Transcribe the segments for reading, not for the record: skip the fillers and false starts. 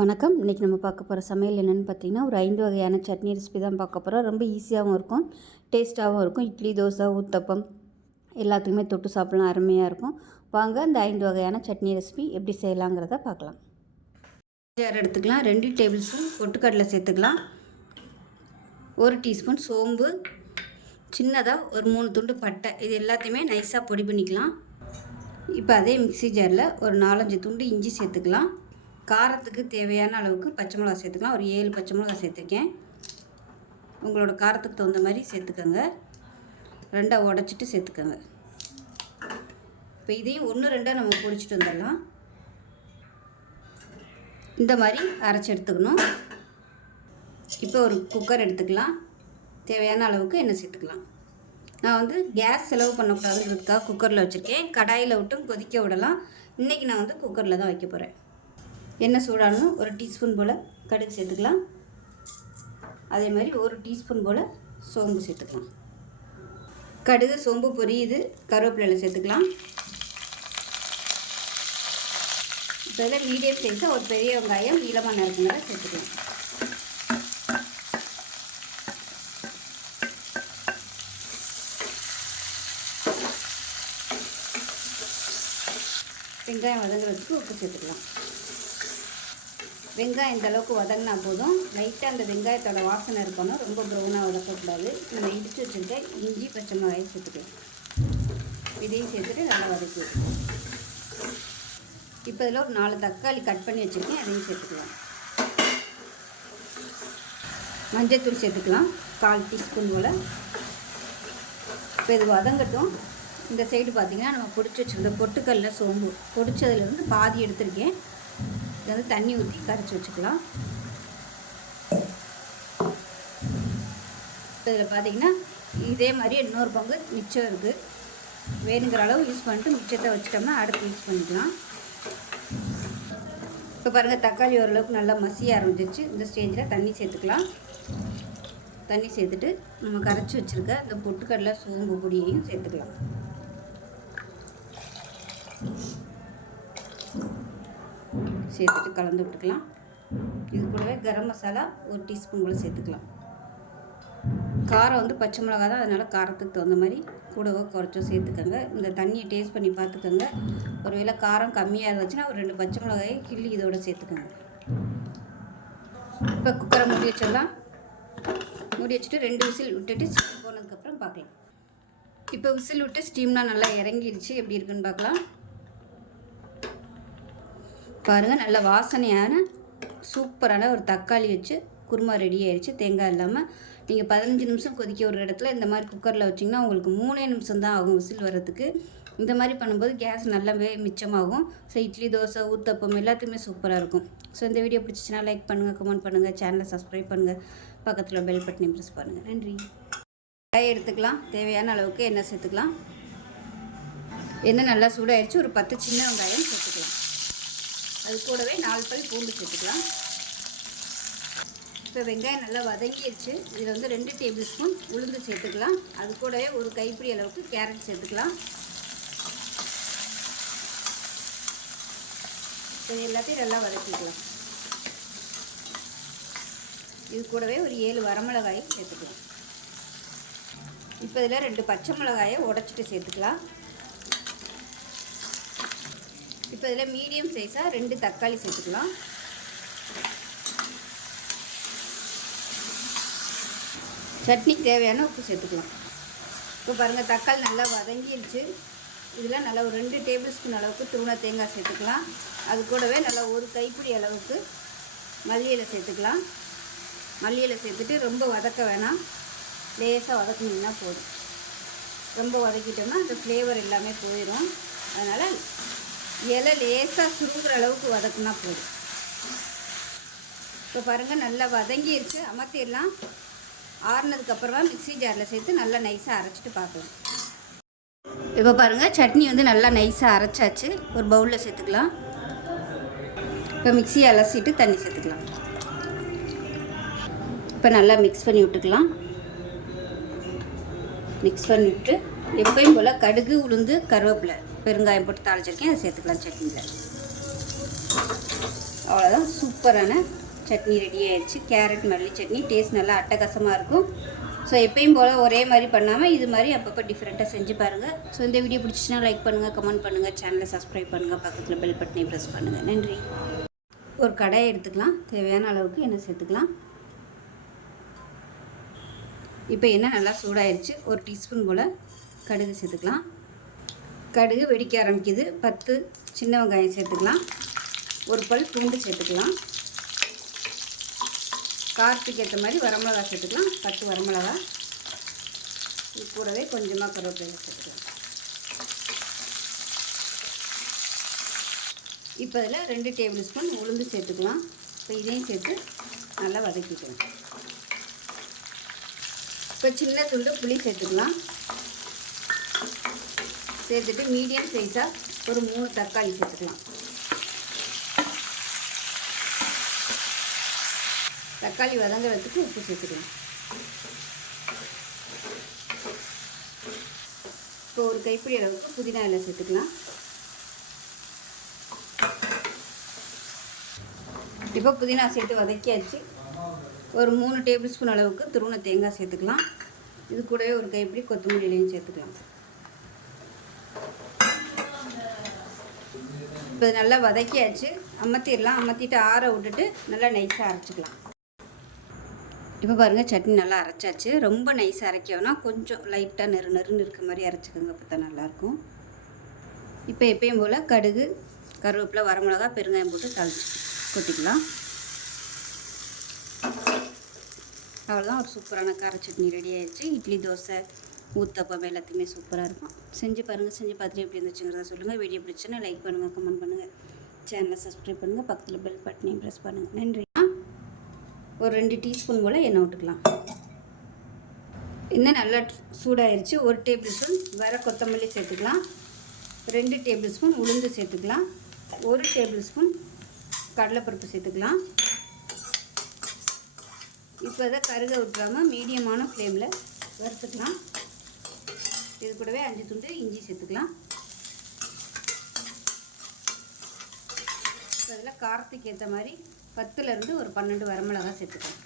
வணக்கம். இன்றைக்கி நம்ம பார்க்க போகிற சமையல் என்னென்னு பார்த்தீங்கன்னா, ஒரு 5 வகையான சட்னி ரெசிபி தான் பார்க்க போகிறோம். ரொம்ப ஈஸியாகவும் இருக்கும், டேஸ்ட்டாகவும் இருக்கும். இட்லி, தோசை, ஊத்தப்பம் எல்லாத்துக்குமே தொட்டு சாப்பிட்லாம், அருமையாக இருக்கும். வாங்க இந்த 5 வகையான சட்னி ரெசிபி எப்படி செய்யலாங்கிறத பார்க்கலாம். ஜார் எடுத்துக்கலாம். 2 டேபிள் ஸ்பூன் பொட்டுக்கடலை சேர்த்துக்கலாம். 1 டீஸ்பூன் சோம்பு, சின்னதாக ஒரு 3 துண்டு பட்டை, இது எல்லாத்தையுமே நைஸாக பொடி பண்ணிக்கலாம். இப்போ அதே மிக்ஸி ஜாரில் ஒரு 4-5 துண்டு இஞ்சி சேர்த்துக்கலாம். காரத்துக்கு தேவையான அளவுக்கு பச்சை மிளகா சேர்த்துக்கலாம். ஒரு 7 பச்சை மிளகா சேர்த்துருக்கேன். உங்களோட காரத்துக்கு தகுந்த மாதிரி சேர்த்துக்கோங்க. 2 உடச்சிட்டு சேர்த்துக்கோங்க. இப்போ இதையும் 1-2 நம்ம பொடிச்சிட்டு வந்துடலாம். இந்த மாதிரி அரைச்சி எடுத்துக்கணும். இப்போ ஒரு குக்கர் எடுத்துக்கலாம். தேவையான அளவுக்கு எண்ணெய் சேர்த்துக்கலாம். நான் கேஸ் செலவு பண்ணக்கூடாதுங்கிறதுக்காக குக்கரில் வச்சுருக்கேன். கடாயில் விட்டும் கொதிக்க விடலாம். இன்றைக்கி நான் குக்கரில் தான் வைக்க போகிறேன். எண்ணெய் சூடானும் 1 டீஸ்பூன் போல் கடுகு சேர்த்துக்கலாம். அதே மாதிரி 1 டீஸ்பூன் போல் சோம்பு சேர்த்துக்கலாம். கடுகு சோம்பு பொரியுது, கருவேப்பிலை சேர்த்துக்கலாம். இப்போ இதில் மீடியம் சைஸாக ஒரு பெரிய வெங்காயம் நீளமாக நறுக்குனதை சேர்த்துக்கலாம். வெங்காயம் வதங்குறதுக்கு உப்பு சேர்த்துக்கலாம். வெங்காயம் இந்த அளவுக்கு வதங்கினா போதும். லைட்டாக அந்த வெங்காயத்தோட வாசனை இருக்கணும், ரொம்ப ப்ரௌனாக வதக்கக்கூடாது. நம்ம இடித்து வச்சுருக்க இஞ்சி பச்சை மிளகாயை சேர்த்துக்கலாம். இதையும் சேர்த்துட்டு நல்லா வதக்கி. இப்போ இதில் ஒரு 4 தக்காளி கட் பண்ணி வச்சுருக்கேன், அதையும் சேர்த்துக்கலாம். மஞ்சள்தூள் சேர்த்துக்கலாம், 1/4 டீஸ்பூன் போல். இப்போ இது வதங்கட்டும். இந்த சைடு பார்த்திங்கன்னா நம்ம பொடிச்சு வச்சுருந்த பொட்டுக்கல்ல சோம்பு பொடிச்சதுலேருந்து பாதி எடுத்திருக்கேன். இது தண்ணி ஊற்றி கரைச்சி வச்சுக்கலாம். இப்போ இதில் பார்த்திங்கன்னா இதே மாதிரி இன்னொரு பங்கு மிச்சம் இருக்குது. வேணுங்கிற அளவு யூஸ் பண்ணிட்டு மிச்சத்தை வச்சிட்டோம்னா அடுத்து யூஸ் பண்ணிக்கலாம். இப்போ பாருங்கள், தக்காளி ஓரளவுக்கு நல்லா மசிய ஆரம்பிச்சிச்சு. இந்த ஸ்டேஜில் தண்ணி சேர்த்துக்கலாம். தண்ணி சேர்த்துட்டு நம்ம கரைச்சி வச்சுருக்க இந்த பொட்டுக்கடலை சோம்பு பொடியையும் சேர்த்துக்கலாம். சேர்த்துட்டு கலந்து விட்டுக்கலாம். இது கூடவே கரம் மசாலா 1 டீஸ்பூன் போல் சேர்த்துக்கலாம். காரம் பச்சை மிளகா தான், அதனால் காரத்துக்கு தகுந்த மாதிரி கூடவோ குறைச்சோ சேர்த்துக்கோங்க. இந்த தண்ணியை டேஸ்ட் பண்ணி பார்த்துக்கோங்க. ஒருவேளை காரம் கம்மியாக இருந்துச்சுன்னா ஒரு 2 பச்சை மிளகாயை கிள்ளி இதோட சேர்த்துக்கோங்க. இப்போ குக்கரை மூடி வச்சிடலாம். மூடி வச்சுட்டு 2 விசில் விட்டுட்டு ஸ்டீம் போனதுக்கப்புறம் பார்க்கலாம். இப்போ விசில் விட்டு ஸ்டீம்லாம் நல்லா இறங்கிடுச்சு. எப்படி இருக்குன்னு பார்க்கலாம். பாருங்கள், நல்ல வாசனையான சூப்பரான ஒரு தக்காளி வச்சு குருமா ரெடி ஆயிடுச்சு. தேங்காய் இல்லாமல் நீங்கள் 15 நிமிஷம் கொதிக்க ஒரு இடத்துல இந்த மாதிரி குக்கரில் வச்சிங்கன்னா உங்களுக்கு 3 நிமிஷம் தான் ஆகும் விசில் வர்றதுக்கு. இந்த மாதிரி பண்ணும்போது கேஸ் நல்லாவே மிச்சமாகும். ஸோ இட்லி, தோசை, ஊத்தப்பம் எல்லாத்துக்குமே சூப்பராக இருக்கும். ஸோ இந்த வீடியோ பிடிச்சிச்சின்னா லைக் பண்ணுங்கள், கமெண்ட் பண்ணுங்கள், சேனலை சப்ஸ்கிரைப் பண்ணுங்கள், பக்கத்தில் பெல் பட்டனை ப்ரெஸ் பண்ணுங்கள். நன்றி. காய் எடுத்துக்கலாம். தேவையான அளவுக்கு எண்ணெய் சேர்த்துக்கலாம். எண்ணெய் நல்லா சூடாகிடுச்சு. ஒரு 10 சின்ன வெங்காயம் சேர்த்துக்கலாம். அது கூடவே 4 பல் பூண்டு சேர்த்துக்கலாம். இப்போ வெங்காயம் நல்லா வதங்கிடுச்சு. இதில் 2 டேபிள் ஸ்பூன் உளுந்து சேர்த்துக்கலாம். அது கூடவே ஒரு கைப்பிடி அளவுக்கு கேரட் சேர்த்துக்கலாம். இது எல்லாத்தையும் நல்லா வதக்கிக்கலாம். இது கூடவே ஒரு 7 வரமிளகாயை சேர்த்துக்கலாம். இப்போ இதில் 2 பச்சை மிளகாயை உடச்சிட்டு சேர்த்துக்கலாம். இப்போ இதில் மீடியம் சைஸாக 2 தக்காளி சேர்த்துக்கலாம். சட்னிக்கு தேவையான உப்பு சேர்த்துக்கலாம். இப்போ பாருங்கள், தக்காளி நல்லா வதங்கிடுச்சு. இதில் நல்லா ஒரு 2 டேபிள் ஸ்பூன் அளவுக்கு துருவன தேங்காய் சேர்த்துக்கலாம். அது கூடவே நல்லா ஒரு கைப்பிடி அளவுக்கு மல்லி இலை சேர்த்துக்கலாம். மல்லி இலை சேர்த்துட்டு ரொம்ப வதக்க வேணாம், லேசாக வதக்கினீங்கன்னா போதும். ரொம்ப வதக்கிட்டோம்னா அந்த ஃப்ளேவர் எல்லாமே போயிடும். அதனால் இலை லேசாக சுருங்குற அளவுக்கு வதக்குனா போதும். இப்போ பாருங்கள், நல்லா வதங்கிடுச்சு. அமர்த்திடலாம். ஆறுனதுக்கப்புறமா மிக்ஸி ஜாரில் சேர்த்து நல்லா நைஸாக அரைச்சிட்டு பார்க்கலாம். இப்போ பாருங்கள், சட்னி நல்லா நைஸாக அரைச்சாச்சு. ஒரு பவுலில் சேர்த்துக்கலாம். இப்போ மிக்ஸியை அலசிட்டு தண்ணி சேர்த்துக்கலாம். இப்போ நல்லா மிக்ஸ் பண்ணி விட்டுக்கலாம். மிக்ஸ் பண்ணிவிட்டு எப்பயும் போல் கடுகு, உளுந்து, கருவேப்பிலை, பெருங்காயம் போட்டு தாளிச்சிருக்கேன். அதை சேர்த்துக்கலாம் சட்னியில். அவ்வளோதான், சூப்பரான சட்னி ரெடி ஆயிடுச்சு. கேரட் மல்லி சட்னி டேஸ்ட் நல்லா அட்டகாசமாக இருக்கும். ஸோ எப்பயும் போல் ஒரே மாதிரி பண்ணாமல் இது மாதிரி அப்பப்போ டிஃப்ரெண்ட்டாக செஞ்சு பாருங்கள். ஸோ இந்த வீடியோ பிடிச்சிச்சின்னா லைக் பண்ணுங்கள், கமெண்ட் பண்ணுங்கள், சேனலை சப்ஸ்கிரைப் பண்ணுங்கள், பக்கத்தில் பெல் பட்டனை ப்ரெஸ் பண்ணுங்கள். நன்றி. ஒரு கடாயை எடுத்துக்கலாம். தேவையான அளவுக்கு எண்ணெய் சேர்த்துக்கலாம். இப்போ எண்ணெய் நல்லா சூடாயிருச்சு. ஒரு டீஸ்பூன் போல் கடுகு சேர்த்துக்கலாம். கடுகு வெடிக்க ஆரம்பிக்குது. 10 சின்ன வெங்காயம் சேர்த்துக்கலாம். ஒரு பல் பூண்டு சேர்த்துக்கலாம். காரத்துக்கு ஏற்ற மாதிரி வரமிளகா சேர்த்துக்கலாம். 10 வரமிளகா. இது கூடவே கொஞ்சமாக கருவேப்பிலை சேர்த்துக்கலாம். இப்போ இதில் 2 டேபிள் ஸ்பூன் உளுந்து சேர்த்துக்கலாம். இப்போ இதையும் சேர்த்து நல்லா வதக்கிக்கலாம். இப்போ சின்ன துண்டு புளி சேர்த்துக்கலாம். சேர்த்துட்டு மீடியம் சைஸாக ஒரு 3 தக்காளி சேர்த்துக்கலாம். தக்காளி வதங்குறதுக்கு உப்பு சேர்த்துக்கலாம். இப்போ ஒரு கைப்பிடி அளவுக்கு புதினா இலை சேர்த்துக்கலாம். இப்போ புதினா சேர்த்து வதக்கியாச்சு. ஒரு 3 டேபிள் ஸ்பூன் அளவுக்கு துருவன தேங்காய் சேர்த்துக்கலாம். இது கூடவே ஒரு கைப்பிடி கொத்தமல்லி இலையும் சேர்த்துக்கலாம். இப்போ நல்லா வதக்கியாச்சு. அமர்த்திடலாம். அமர்த்திட்டு ஆற விட்டுட்டு நல்லா நைஸாக அரைச்சிக்கலாம். இப்போ பாருங்கள், சட்னி நல்லா அரைச்சாச்சு. ரொம்ப நைஸாக அரைக்கணும்னா கொஞ்சம் லைட்டாக நெருன்னு இருக்க மாதிரி அரைச்சிக்கோங்க. அப்போ தான் நல்லாயிருக்கும். இப்போ எப்பயும் போல் கடுகு, கருவேப்பிலை, வரமிளகா, பெருங்காயம் போட்டு தாளிச்சு கொட்டிக்கலாம். அவ்வளோதான், ஒரு சூப்பரான கார சட்னி ரெடி ஆயிடுச்சு. இட்லி, தோசை, ஊத்தப்பம் எல்லாத்தையுமே சூப்பராக இருக்கும். செஞ்சு பாருங்கள். செஞ்சு பார்த்துட்டு எப்படி இருந்துச்சுங்கிறத சொல்லுங்கள். வீடியோ பிடிச்சுன்னா லைக் பண்ணுங்கள், கமெண்ட் பண்ணுங்கள், சேனலை சப்ஸ்கிரைப் பண்ணுங்கள், பக்கத்தில் பெல் பட்டனையும் ப்ரெஸ் பண்ணுங்கள். நன்றி. ஒரு 2 டீஸ்பூன் போல் எண்ணெய் விட்டுக்கலாம். எண்ணெய் நல்லா சூடாயிருச்சு. 1 டேபிள் ஸ்பூன் வர கொத்தமல்லி சேர்த்துக்கலாம். 2 டேபிள் ஸ்பூன் உளுந்து சேர்த்துக்கலாம். 1 டேபிள் ஸ்பூன் கடலைப்பருப்பு சேர்த்துக்கலாம். இப்போ இதை கருக விட்டுறாமல் மீடியமான ஃப்ளேமில் வறுத்துக்கலாம். இது கூடவே 5 துண்டு இஞ்சி சேர்த்துக்கலாம். இப்போ அதில் காரத்துக்கு ஏற்ற மாதிரி 10லேருந்து ஒரு 12 வரமிளகா சேர்த்துக்கலாம்.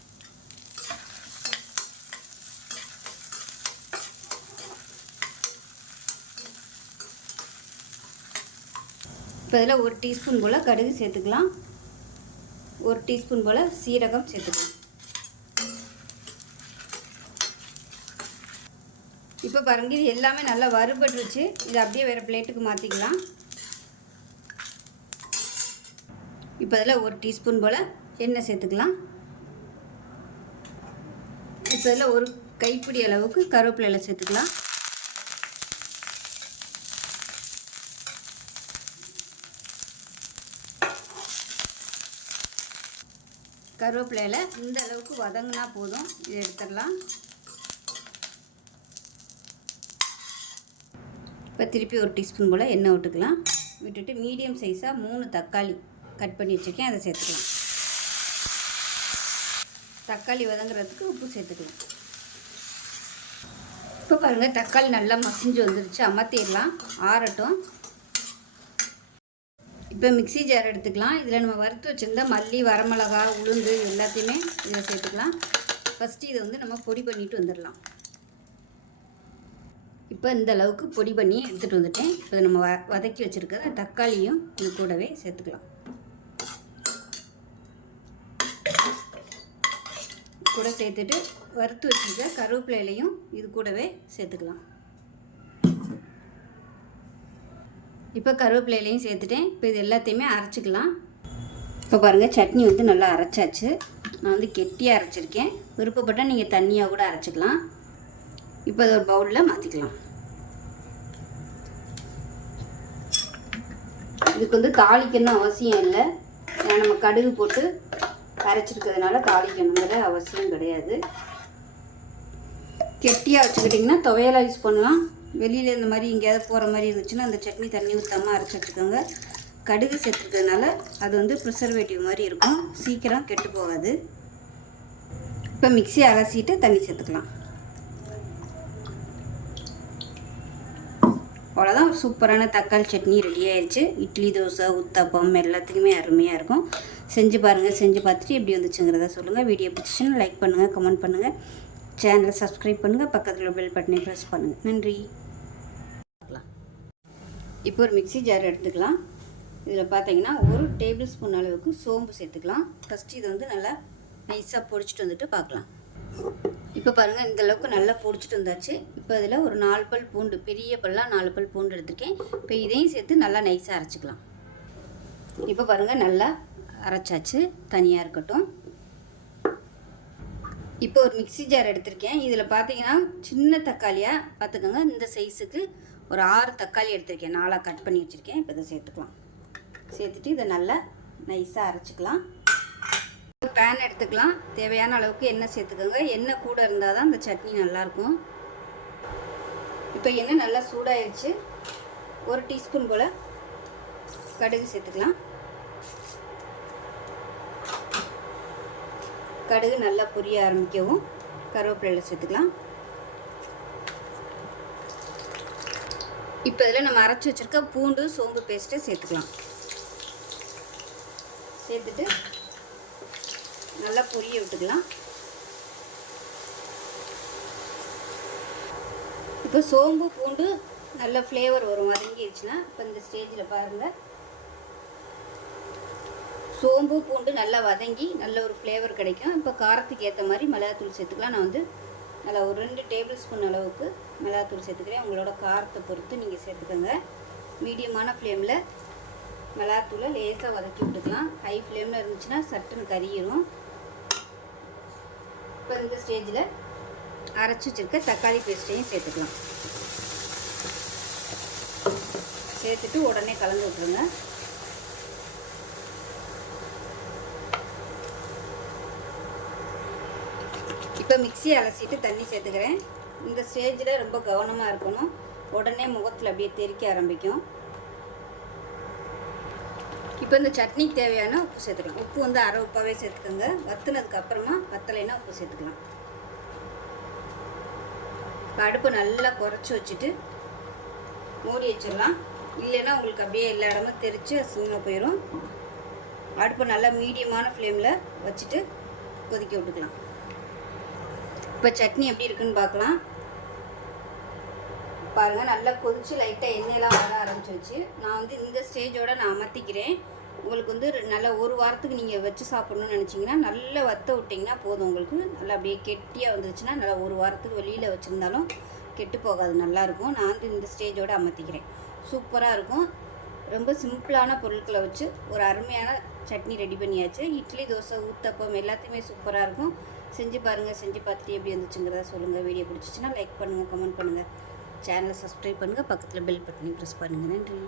இப்போ இதில் 1 டீஸ்பூன் போல் கடுகு சேர்த்துக்கலாம். 1 டீஸ்பூன் போல் சீரகம் சேர்த்துக்கலாம். இப்போ பாருங்கள், இது எல்லாமே நல்லா வறுபட்டுருச்சு. இது அப்படியே வேறு பிளேட்டுக்கு மாற்றிக்கலாம். இப்போ அதில் 1 டீஸ்பூன் போல் எண்ணெய் சேர்த்துக்கலாம். இப்போ இதில் ஒரு கைப்பிடி அளவுக்கு கருவேப்பிலை இலை சேர்த்துக்கலாம். கருவேப்பிலை இலை இந்த அளவுக்கு வதங்கினா போதும். இதை எடுத்துடலாம். இப்போ திருப்பி 1 டீஸ்பூன் போல் எண்ணெய் விட்டுக்கலாம். விட்டுட்டு மீடியம் சைஸாக 3 தக்காளி கட் பண்ணி வச்சுருக்கேன், அதை சேர்த்துக்கலாம். தக்காளி வதங்குறதுக்கு உப்பு சேர்த்துக்கலாம். இப்போ பாருங்கள், தக்காளி நல்லா மசிஞ்சு வந்துருச்சு. அமர்த்திடலாம், ஆறட்டும். இப்போ மிக்ஸி ஜார் எடுத்துக்கலாம். இதில் நம்ம வறுத்து வச்சுருந்தா மல்லி, வரமிளகா, உளுந்து எல்லாத்தையுமே இதில் சேர்த்துக்கலாம். ஃபஸ்ட்டு இதை வந்து நம்ம பொடி பண்ணிட்டு வந்துடலாம். இப்போ இந்த அளவுக்கு பொடி பண்ணி எடுத்துகிட்டு வந்துட்டேன். இப்போ நம்ம வதக்கி வச்சுருக்கிற தக்காளியும் இது கூடவே சேர்த்துக்கலாம். கூட சேர்த்துட்டு வறுத்து வச்சுருக்க கருவேப்பிலை இலையும் இது கூடவே சேர்த்துக்கலாம். இப்போ கருவேப்பிலை இலையும் சேர்த்துட்டேன். இப்போ இது எல்லாத்தையுமே அரைச்சிக்கலாம். இப்போ பாருங்கள், சட்னி வந்து நல்லா அரைச்சாச்சு. நான் வந்து கெட்டியாக அரைச்சிருக்கேன். விருப்பப்பட்டால் நீங்கள் தண்ணியாக கூட அரைச்சிக்கலாம். இப்போ அதை ஒரு பவுலில் மாற்றிக்கலாம். இதுக்கு வந்து தாளிக்கணும் அவசியம் இல்லை. ஏன்னா நம்ம கடுகு போட்டு அரைச்சிருக்கிறதுனால தாளிக்கணுங்கிற அவசியம் கிடையாது. கெட்டியாக வச்சுக்கிட்டிங்கன்னா துவையலாக யூஸ் பண்ணலாம். வெளியில் இந்த மாதிரி எங்கேயாவது போகிற மாதிரி இருந்துச்சுன்னா அந்த சட்னி தண்ணி ஊற்றாமல் அரைச்சி வச்சுக்கோங்க. கடுகு சேர்த்துக்கிறதுனால அது வந்து ப்ரிசர்வேட்டிவ் மாதிரி இருக்கும், சீக்கிரம் கெட்டு போகாது. இப்போ மிக்ஸி அலசிட்டு தண்ணி சேர்த்துக்கலாம். அவ்வளோதான், சூப்பரான தக்காளி சட்னி ரெடி ஆயிடுச்சு. இட்லி, தோசை, ஊத்தப்பம் எல்லாத்துக்குமே அருமையாக இருக்கும். செஞ்சு பாருங்கள். செஞ்சு பார்த்துட்டு எப்படி வந்துச்சுங்கிறத சொல்லுங்கள். வீடியோ பிடிச்சிச்சுன்னா லைக் பண்ணுங்கள், கமெண்ட் பண்ணுங்கள், சேனலை சப்ஸ்கிரைப் பண்ணுங்கள், பக்கத்தில் பெல் பட்டனை ப்ரெஸ் பண்ணுங்கள். நன்றி. இப்போ ஒரு மிக்ஸி ஜார் எடுத்துக்கலாம். இதில் பார்த்தீங்கன்னா 1 டேபிள் ஸ்பூன் அளவுக்கு சோம்பு சேர்த்துக்கலாம். ஃபஸ்ட்டு இதை வந்து நல்லா நைஸாக பொடிச்சிட்டு வந்துட்டு பார்க்கலாம். இப்போ பாருங்கள், இந்தளவுக்கு நல்லா பொடிச்சிட்டு வந்தாச்சு. இப்போ இதில் ஒரு 4 பல் பூண்டு, பெரிய பல்லாக 4 பல் பூண்டு எடுத்துருக்கேன். இப்போ இதையும் சேர்த்து நல்லா நைஸாக அரைச்சிக்கலாம். இப்போ பாருங்கள், நல்லா அரைச்சாச்சு, தனியாக இருக்கட்டும். இப்போ ஒரு மிக்ஸி ஜார் எடுத்திருக்கேன். இதில் பார்த்தீங்கன்னா சின்ன தக்காளியாக பார்த்துக்கோங்க. இந்த சைஸுக்கு ஒரு 6 தக்காளி எடுத்திருக்கேன், 4 கட் பண்ணி வச்சுருக்கேன். இப்போ இதை சேர்த்துக்கலாம். சேர்த்துட்டு இதை நல்லா நைஸாக அரைச்சிக்கலாம். பேன் எடுத்துக்கலாம். தேவையான அளவுக்கு எண்ணெய் சேர்த்துக்கோங்க. எண்ணெய் கூட இருந்தால் தான் இந்த சட்னி நல்லாயிருக்கும். இப்போ எண்ணெய் நல்லா சூடாகிடுச்சு. 1 டீஸ்பூன் போல் கடுகு சேர்த்துக்கலாம். கடுகு நல்லா பொரிய ஆரம்பிக்கவும் கருவேப்பிலை சேர்த்துக்கலாம். இப்போ இதில் நம்ம அரைச்சி வச்சுருக்க பூண்டு சோம்பு பேஸ்ட்டை சேர்த்துக்கலாம். சேர்த்துட்டு நல்லா பொரிய விட்டுக்கலாம். இப்போ சோம்பு பூண்டு நல்ல ஃப்ளேவர் வரும், வதங்கிடுச்சுன்னா. இப்போ இந்த ஸ்டேஜில் பாருங்கள், சோம்பு பூண்டு நல்லா வதங்கி நல்ல ஒரு ஃப்ளேவர் கிடைக்கும். இப்போ காரத்துக்கு ஏற்ற மாதிரி மிளகாத்தூள் சேர்த்துக்கலாம். நான் வந்து நல்லா ஒரு 2 டேபிள் ஸ்பூன் அளவுக்கு மிளகாத்தூள் சேர்த்துக்கிறேன். உங்களோட காரத்தை பொறுத்து நீங்கள் சேர்த்துக்கோங்க. மீடியமான ஃப்ளேமில் மிளகாத்தூளை லேசாக வதக்கி விட்டுக்கலாம். ஹை ஃப்ளேமில் இருந்துச்சுன்னா சட்டுன்னு கறியிரும். இப்போ இந்த ஸ்டேஜில் அரைச்சி வச்சுருக்க தக்காளி பேஸ்ட்டையும் சேர்த்துக்கலாம். சேர்த்துட்டு உடனே கலந்து விட்டுருங்க. இப்போ மிக்ஸி அலசிட்டு தண்ணி சேர்த்துக்கிறேன். இந்த ஸ்டேஜில் ரொம்ப கவனமாக இருக்கணும். உடனே முகத்தில் அப்படியே தெறிக்க ஆரம்பிக்கும். இப்போ இந்த சட்னிக்கு தேவையான உப்பு சேர்த்துக்கலாம். உப்பு வந்து அரை உப்பாகவே சேர்த்துக்கோங்க. வற்றுனதுக்கு அப்புறமா வற்றலைன்னா உப்பு சேர்த்துக்கலாம். இப்போ அடுப்பு நல்லா குறைச்சி வச்சுட்டு மூடி வச்சிடலாம். இல்லைன்னா உங்களுக்கு அப்படியே எல்லா இடமும் தெரித்து அசிங்கமாக போயிடும். அடுப்பை நல்லா மீடியமான ஃப்ளேமில் வச்சுட்டு கொதிக்க விட்டுக்கலாம். இப்போ சட்னி எப்படி இருக்குன்னு பார்க்கலாம். பாருங்கள், நல்லா கொதிச்சு லைட்டாக எண்ணெயெல்லாம் வர ஆரம்பிச்சிருச்சு. நான் வந்து இந்த ஸ்டேஜோடு நான் அமர்த்திக்கிறேன். உங்களுக்கு வந்து நல்லா 1 வாரத்துக்கு நீங்கள் வச்சு சாப்பிட்ணுன்னு நினச்சிங்கன்னா நல்லா வற்ற விட்டிங்கன்னா போதும். உங்களுக்கு நல்லா அப்படியே கெட்டியாக வந்துருச்சுன்னா நல்லா 1 வாரத்துக்கு வெளியில் வச்சுருந்தாலும் கெட்டு போகாது, நல்லாயிருக்கும். நான் வந்து இந்த ஸ்டேஜோடு அமர்த்திக்கிறேன். சூப்பராக இருக்கும். ரொம்ப சிம்பிளான பொருட்களை வச்சு ஒரு அருமையான சட்னி ரெடி பண்ணியாச்சு. இட்லி, தோசை, ஊத்தப்பம் எல்லாத்தையுமே சூப்பராக இருக்கும். செஞ்சு பாருங்கள். செஞ்சு பார்த்துட்டு எப்படி வந்துச்சுங்கிறத சொல்லுங்கள். வீடியோ பிடிச்சிச்சின்னா லைக் பண்ணுங்கள், கமெண்ட் பண்ணுங்கள், சேனலை சப்ஸ்கிரைப் பண்ணுங்கள், பக்கத்தில் பெல் பட்டனை ப்ரெஸ் பண்ணுங்கள். நன்றி.